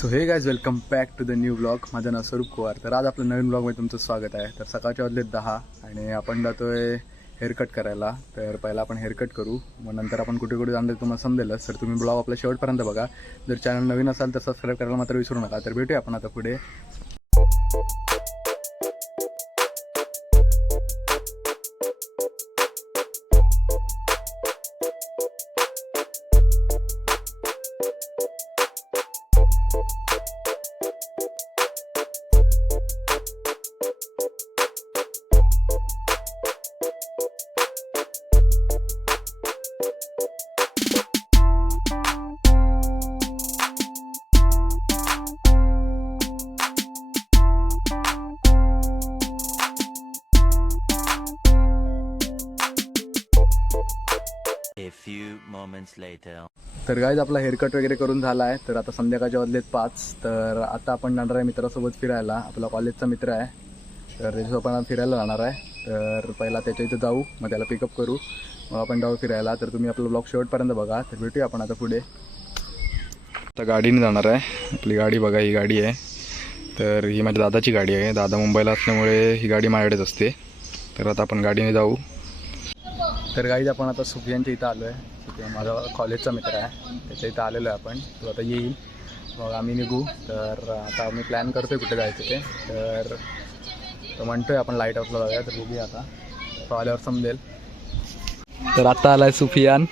So hey guys welcome back to the new blog माझं नाव स्वरूप कुवार तर आज आपलं नवीन ब्लॉगमध्ये तुमचं स्वागत आहे. तर सकाळच्या वाजले दहा आणि आपण जातोय हेअरकट करायला. तर पहिला आपण हेअरकट करू. मग नंतर आपण कुठे कुठे जाणार तुम्हाला समजेलच. तर तुम्ही ब्लॉग आपल्या शेवटपर्यंत बघा. जर चॅनल नवीन असाल तर सबस्क्राईब करायला मात्र विसरू नका. तर भेटूया आपण आता पुढे. तर गाईज आपला हेअरकट वगैरे करून झाला आहे तर आता संध्याकाळच्या वाजलेत पाच. तर आता आपण जाणार आहे मित्रासोबत फिरायला. आपला कॉलेजचा मित्र आहे. तर त्याच्यासोबत आपण फिरायला जाणार आहे. तर पहिला त्याच्या इथं जाऊ. मग त्याला पिकअप करू. मग आपण जाऊ फिरायला. तर तुम्ही आपला ब्लॉग शेवटपर्यंत बघा. तर भेटूया आपण आता पुढे. आता गाडीने जाणार आहे. आपली गाडी बघा ही गाडी आहे. तर ही माझ्या दादाची गाडी आहे. दादा मुंबईला असल्यामुळे ही गाडी माझ्याकडेच असते. तर आता आपण गाडीने जाऊ. तर गाईज आपण आता सुफियांच्या इथं आलो आहे सुफियान माझा कॉलेजचा मित्र आहे. त्याच्या इथं आलेलो आहे आपण. तो आता येईल. मग आम्ही निघू. तर आता आम्ही प्लॅन करतो आहे कुठे जायचं ते. तर तो म्हणतोय आपण लाइट हाऊसला जाऊया. तर बघूया आता. तो आल्यावर समजेल. तर आता आहे सुफियान.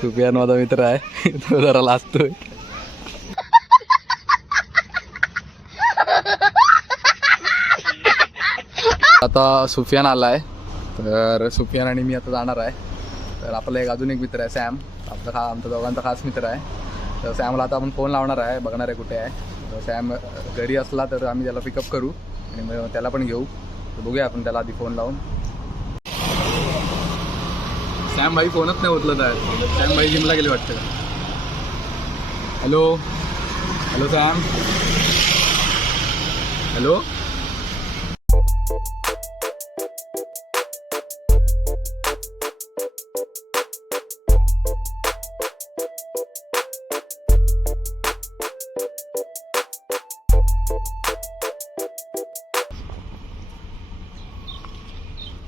सुफियान माझा मित्र आहे. तो जरा लाजतोय. आता सुफियान आला आहे तर सुफियान आणि मी आता जाणार आहे. तर आपला एक अजून एक मित्र आहे सॅम. आपला खा आमचा दोघांचा खास मित्र आहे. तर सॅमला आता आपण फोन लावणार आहे बघणार आहे कुठे आहे. तर सॅम घरी असला तर आम्ही त्याला पिकअप करू आणि मग त्याला पण घेऊ. तर बघूया आपण त्याला आधी फोन लावून. सॅम भाई फोनच नाही उचलत आहे सॅम भाई जिमला गेले वाटतं. हॅलो. Hello Sam. हॅलो.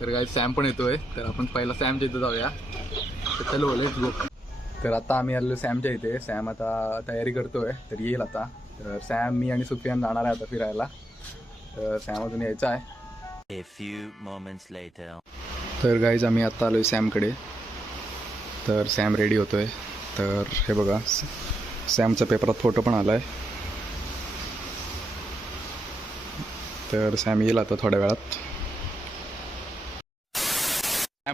तर काय सॅम पण येतोय. तर आपण पहिला सॅमच्या इथं जाऊया. तर चलो लेट्स गो तर आता आम्ही आलेलो सॅमच्या इथे. सॅम आता तयारी करतोय तर येईल आता. तर सॅम मी आणि सुफियान जाणार आहे आता फिरायला. तर सॅम अजून यायचा आहे. A few moments later. तर गाईज आम्ही आत्ता आलो आहे सॅमकडे तर सॅम रेडी होतोय. तर हे बघा सॅमचा पेपरात फोटो पण आला आहे तर सॅम येईल आता थोड्या वेळात.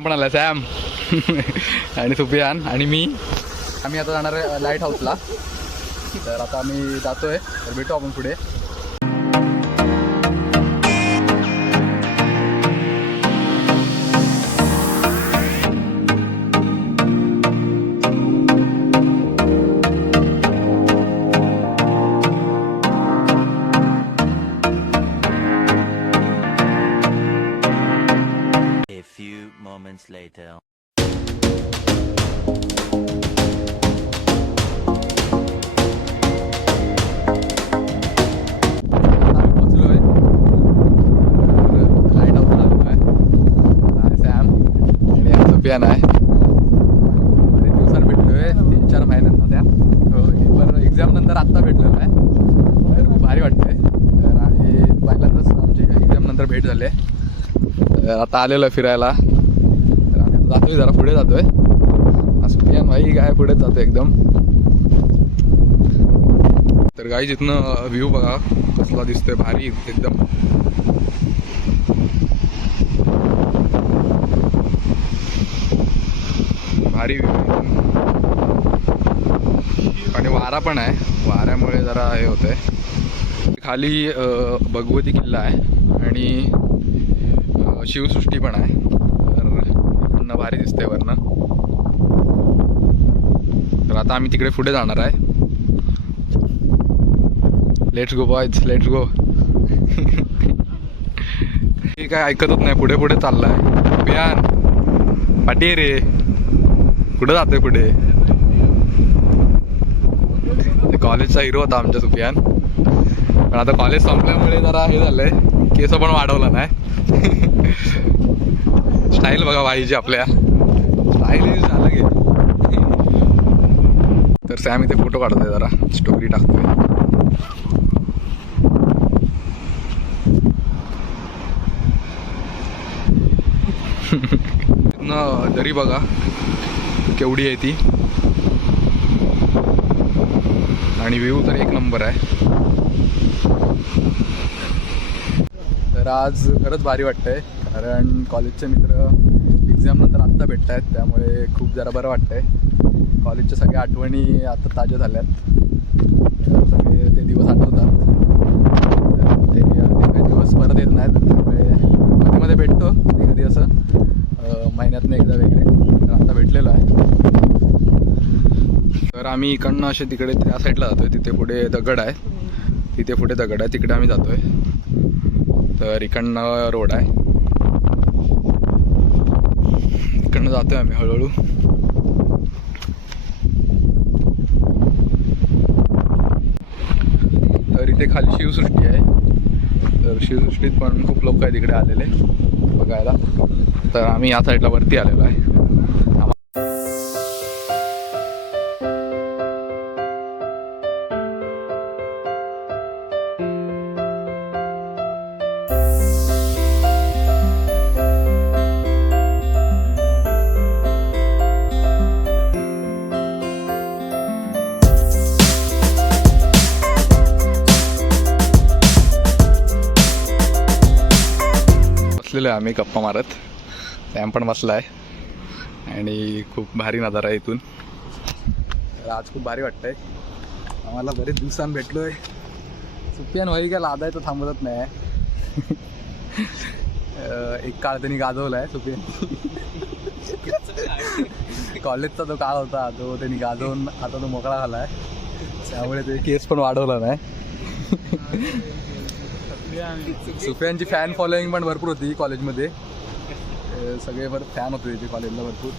सॅम पण आला सॅम. आणि सुफियान आणि मी. आम्ही आता जाणार आहे लाइट हाऊसला तर आता आम्ही जातोय तर भेटू आपण पुढे. Later. आम्ही आहे आहे बरेच दिवसांनी भेटलोय तीन चार महिन्यांना त्या हो बरं एक्झाम नंतर आत्ता भेटलेलो आहे तर खूप भारी वाटतंय तर आम्ही पहिल्यांदाच आमची एक्झाम नंतर भेट झाली आहे. तर आता आलेलो फिरायला जातोय जरा पुढे जातोय. हा सुफियान भाई काय पुढे जातो एकदम. तर गाई जिथनं व्ह्यू बघा कसला दिसतोय भारी एकदम. भारी व्ह्यू आणि वारा पण आहे. वाऱ्यामुळे जरा हे होतंय. खाली भगवती किल्ला आहे. आणि शिवसृष्टी पण आहे. पुन्हा भारी दिसतंय वरनं. तर आता आम्ही तिकडे पुढे जाणार आहे. Let's go boys let's go हे काय ऐकतच नाही. पुढे पुढे चाललाय. बियान पाठी रे. कुठं जातोय पुढे? कॉलेजचा हिरो होता आमच्या सुफियान पण आता कॉलेज संपल्यामुळे जरा हे झालंय. केस पण वाढवलं नाही. स्टाईल बघा भाईची आपल्या. स्टाईल झालं गे तर सॅम इथे फोटो काढतोय जरा. स्टोरी टाकतोय. दरी बघा केवढी आहे ती. आणि व्ह्यू तर एक नंबर आहे. तर आज खरंच भारी वाटतंय. कारण कॉलेजचे मित्र एक्झामनंतर आत्ता भेटत आहेत त्यामुळे खूप जरा बरं वाटतं आहे कॉलेजच्या सगळ्या आठवणी आत्ता ताज्या झाल्यात. आहेत सगळे ते दिवस आठवतात. ते काही दिवस परत येत नाहीत त्यामुळे मध्येमध्ये भेटतो कधी कधी असं महिन्यातनं एकदा वगैरे. तर आता भेटलेलो आहे. तर आम्ही इकडनं असे तिकडे त्या साईडला जातोय तिथे पुढे दगड आहे. तिथे पुढे दगड आहे तिकडे आम्ही जातोय. तर इकडनं रोड आहे. इकडनं जातोय आम्ही हळूहळू. तर इथे खाली शिवसृष्टी आहे. तर शिवसृष्टीत पण खूप लोक आहेत इकडे आलेले बघायला. तर आम्ही या साईडला वरती आलेलो आहे. बसलेलो आहे आम्ही गप्पा मारत. सॅम पण बसला आहे. आणि खूप भारी नजारा आहे इथून. आज खूप भारी वाटतंय. आम्हाला बरेच दिवसांनी भेटलोय. सुपियान व्हाई काय लादाय तर थांबतच नाही. एक काळ त्यांनी गाजवला आहे सुपियान. कॉलेजचा जो काळ होता तो त्यांनी गाजवून आता तो मोकळा झाला आहे त्यामुळे ते केस पण वाढवला नाही. सुफियानची फॅन फॉलोईंग पण भरपूर होती कॉलेजमध्ये सगळे भर फॅन होते त्याचे कॉलेजला भरपूर.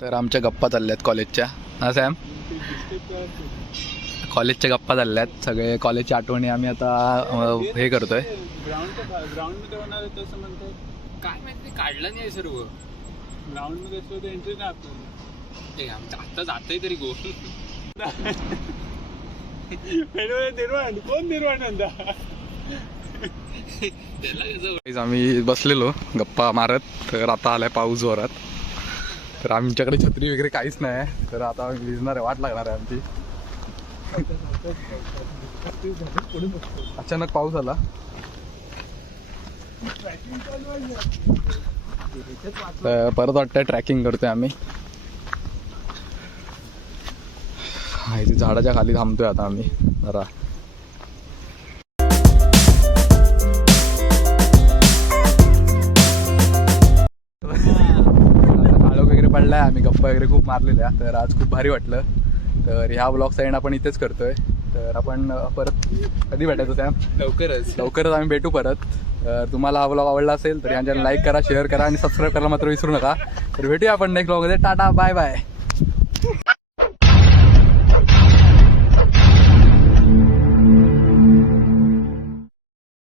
तर आमच्या गप्पा चालल्यात कॉलेजच्या हा सॅम कॉलेजच्या गप्पा चालल्यात. सगळे कॉलेजच्या आठवणी आम्ही आता हे करतोय. काय माहिती ते काढलं नाही सर्व. ग्राउंडमध्ये असलं तर एंट्री नाही आपल्याला. ते आमच्या आता जातंय तरी गो पहिले निर्वाण कोण निर्वाण म्हणता त्याला कसं Guys, आम्ही बसलेलो गप्पा मारत तर आता आलाय पाऊस जोरात. तर आमच्याकडे छत्री वगैरे काहीच नाही तर आता भिजणार आहे वाट लागणार आहे आमची. अचानक पाऊस आला. तर परत वाटतंय ट्रॅकिंग करतोय आम्ही. इथे झाडाच्या खाली थांबतोय आता आम्ही जरा. वगैरे पडलाय. आम्ही गप्पा वगैरे खूप मारलेल्या. तर आज खूप भारी वाटलं. तर ह्या ब्लॉगचा एंड आपण इथेच करतोय. तर आपण परत कधी भेटायचं त्या? लवकरच. लवकरच आम्ही भेटू परत. तर तुम्हाला हा ब्लॉग आवडला असेल तर यांच्या लाईक करा शेअर करा आणि सबस्क्राईब करायला मात्र विसरू नका. तर भेटूया आपण नेक्स्ट ब्लॉगमध्ये टाटा बाय बाय